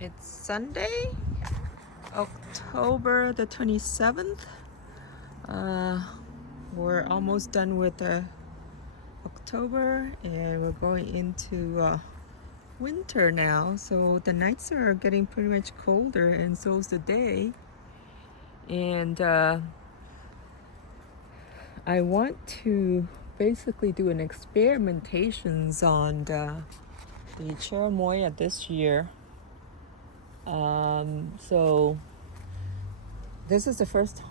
It's Sunday, October the 27th. We're almost done with October and we're going into winter now. So the nights are getting pretty much colder and so's the day. And I want to basically do an experimentations on the Cherimoya this year. So this is the first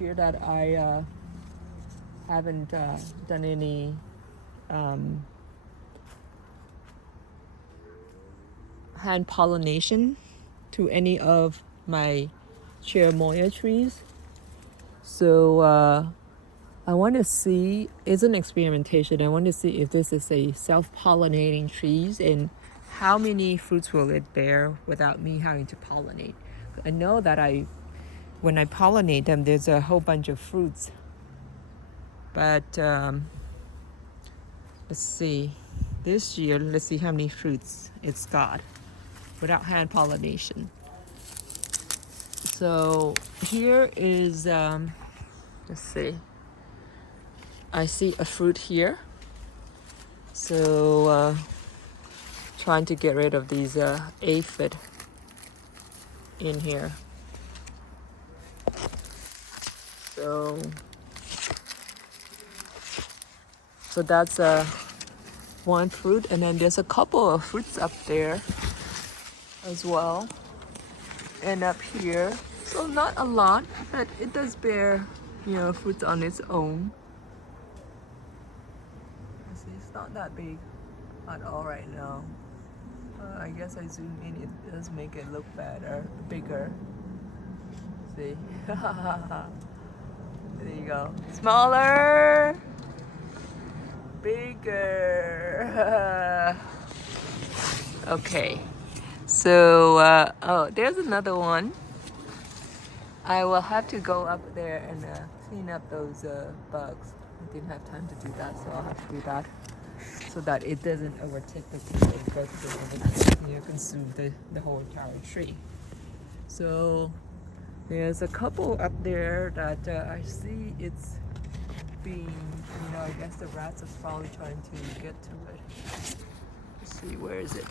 year that I haven't done any hand pollination to any of my Cherimoya trees. So I want to see, it's an experimentation. I want to see if this is a self-pollinating trees and how many fruits will it bear without me having to pollinate. I know that when I pollinate them, there's a whole bunch of fruits. But let's see, this year, let's see how many fruits it's got without hand pollination. So here is, let's see, I see a fruit here. So trying to get rid of these aphid in here. So that's one fruit, and then there's a couple of fruits up there as well, and up here. So not a lot, but it does bear, fruits on its own. See, it's not that big at all right now. I guess I zoom in, it does make it look bigger. See? There you go. Smaller, bigger. Okay. So, oh, there's another one. I will have to go up there and clean up those bugs. I didn't have time to do that, so I'll have to do that so that it doesn't overtake the bugs and consume the whole entire tree. So there's a couple up there that I see it's being, I guess the rats are probably trying to get to it. Let's see, where is it?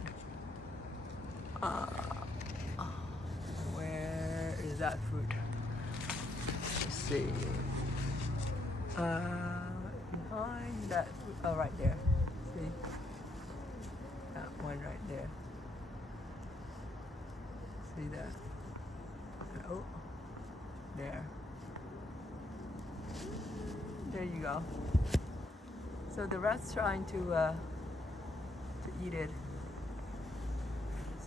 Where is that fruit? Let's see. Behind that fruit. Oh, right there. See? That one right there. See that? Oh, there. There you go. So the rat's trying to eat it.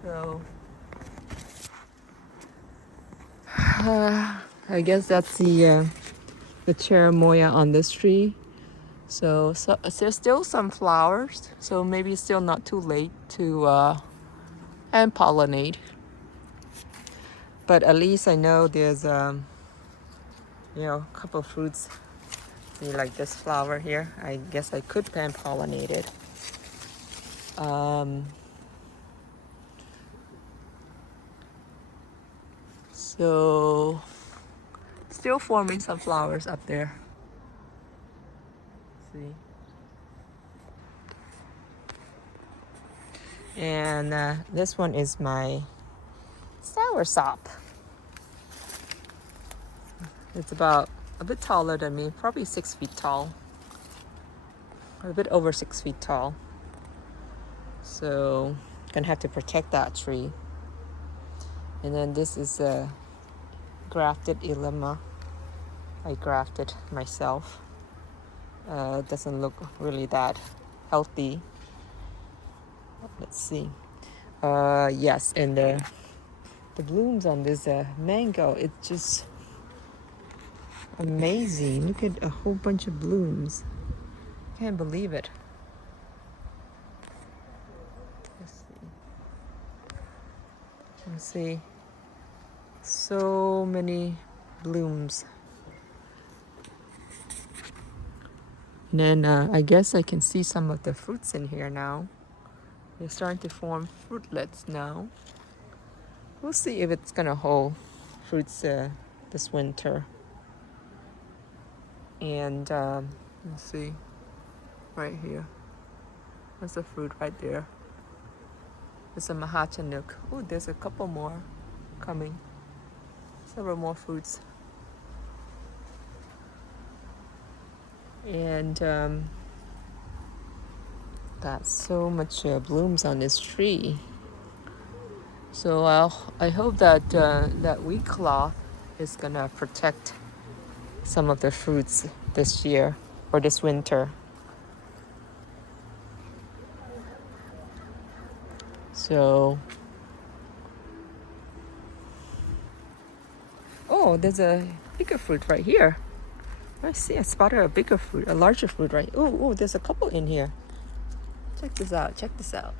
So I guess that's the Cherimoya on this tree. So there's still some flowers. So maybe it's still not too late to hand pollinate. But at least I know there's a couple of fruits. See, like this flower here. I guess I could hand pollinate it. So still forming some flowers up there. See. And this one is my soursop. It's about a bit taller than me, probably 6 feet tall, or a bit over 6 feet tall. So gonna have to protect that tree. And then this is a grafted Illima. I grafted myself. Doesn't look really that healthy. Let's see. Yes, and the blooms on this mango, it's just amazing. Look at a whole bunch of blooms. Can't believe it. Let's see. So many blooms. And then I guess I can see some of the fruits in here now. They're starting to form fruitlets now. We'll see if it's gonna hold fruits this winter. And let's see, right here. That's a fruit right there. It's a Mahachanuk. Oh, there's a couple more coming. Several more fruits. And got so much blooms on this tree. So I hope that that wheat cloth is gonna protect some of the fruits this year or this winter. So, oh, there's a bigger fruit right here. I see, I spotted a bigger fruit, a larger fruit right. Oh, there's a couple in here. Check this out, check this out.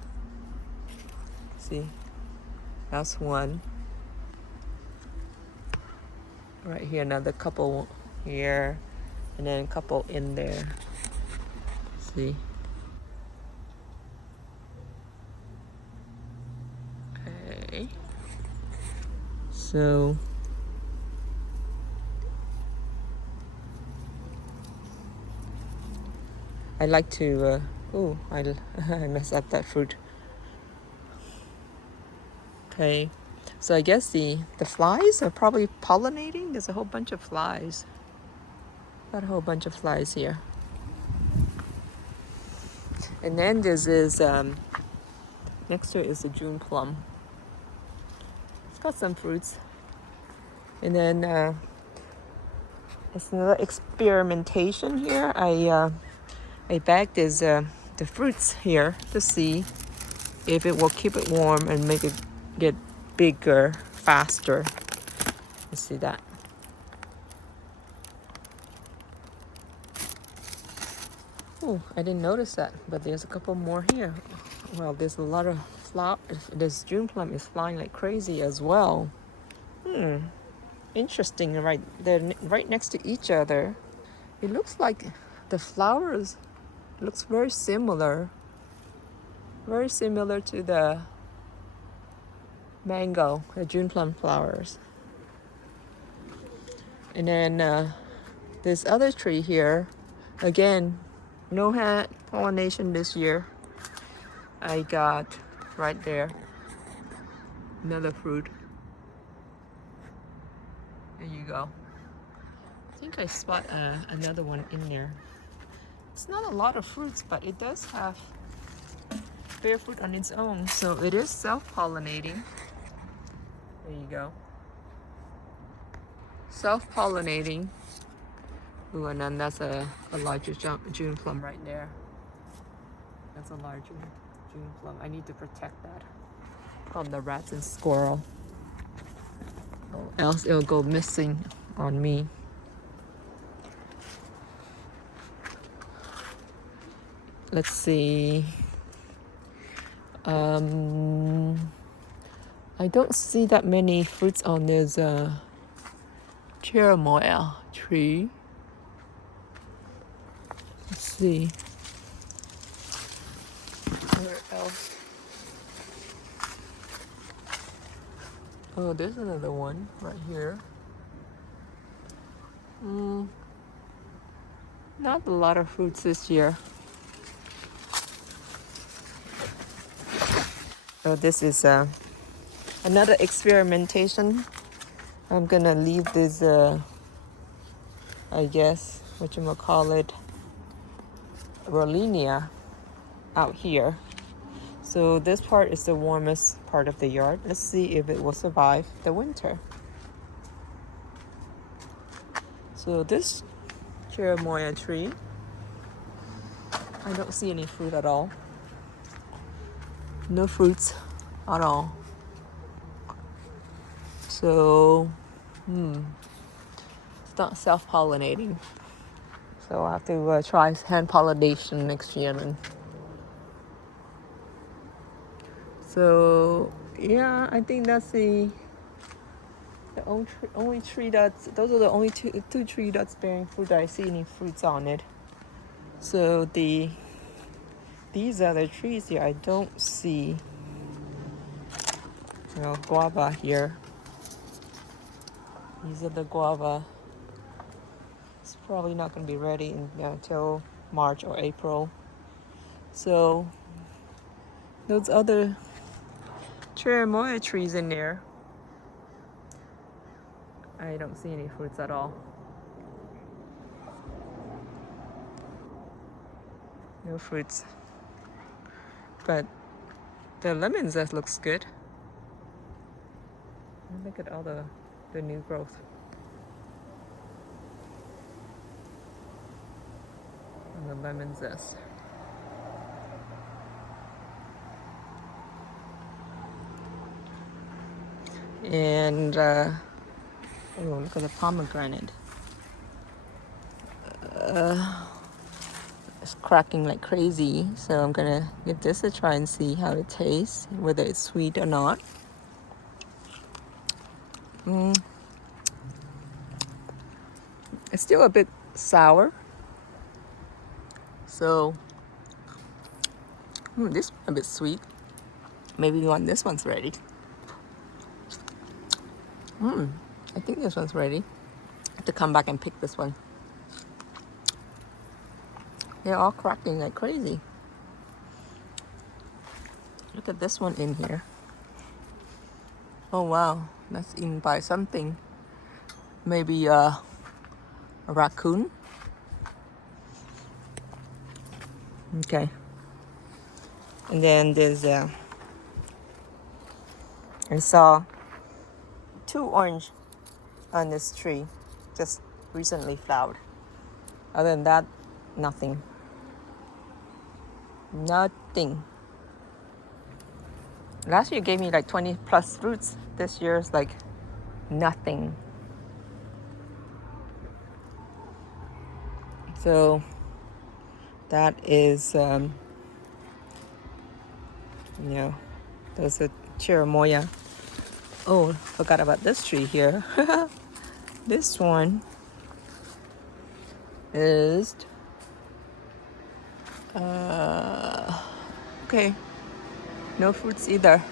See, that's one. Right here, another couple here, and then a couple in there. See. Okay. So. I like to, I messed up that fruit. Okay, so I guess the flies are probably pollinating. There's a whole bunch of flies. Got a whole bunch of flies here. And then this is, next to it is the June plum. It's got some fruits. And then it's another experimentation here. I bagged this, the fruits here to see if it will keep it warm and make it get bigger faster. You see that? Oh, I didn't notice that, but there's a couple more here. Well, there's a lot of flowers. This June plum is flying like crazy as well. Interesting, right? They're right next to each other. It looks like the flowers looks very similar to the mango, the June plum flowers. And then this other tree here, again, no hand pollination this year. I got right there another fruit. There you go. I think I spot another one in there. It's not a lot of fruits, but it does have bear fruit on its own, so it is self-pollinating. There you go. Self-pollinating. Ooh, and then that's a larger June plum right there. That's a larger June plum. I need to protect that from the rats and squirrel, or else it'll go missing on me. Let's see. I don't see that many fruits on this Cherimoya tree. Let's see. Where else? Oh, there's another one right here. Not a lot of fruits this year. So this is another experimentation. I'm gonna leave this, I guess, whatchamacallit, Rollinia out here. So this part is the warmest part of the yard. Let's see if it will survive the winter. So this Cherimoya tree, I don't see any fruit at all. No fruits at all. So, it's not self-pollinating. So I'll have to try hand pollination next year. And so, yeah, I think that's the only tree those are the only two trees that's bearing fruit that I see any fruits on it. So these other trees here, I don't see You know, guava here. These are the guava. It's probably not going to be ready until March or April. So those other Cherimoya trees in there, I don't see any fruits at all. No fruits. But the lemon zest looks good. Look at all the new growth. And the lemon zest. And oh, look at the pomegranate. It's cracking like crazy, so I'm gonna give this a try and see how it tastes, whether it's sweet or not. It's still a bit sour, so this one a bit sweet. Maybe when this one's ready. I think this one's ready. I have to come back and pick this one. They're all cracking like crazy. Look at this one in here. Oh wow, that's eaten by something. Maybe a raccoon. Okay. And then there's I saw 2 orange on this tree, just recently flowered. Other than that, nothing. Nothing. Last year gave me like 20 plus fruits. This year is like nothing. So that is, those are Cherimoya. Oh, forgot about this tree here. This one is, okay, no fruits either.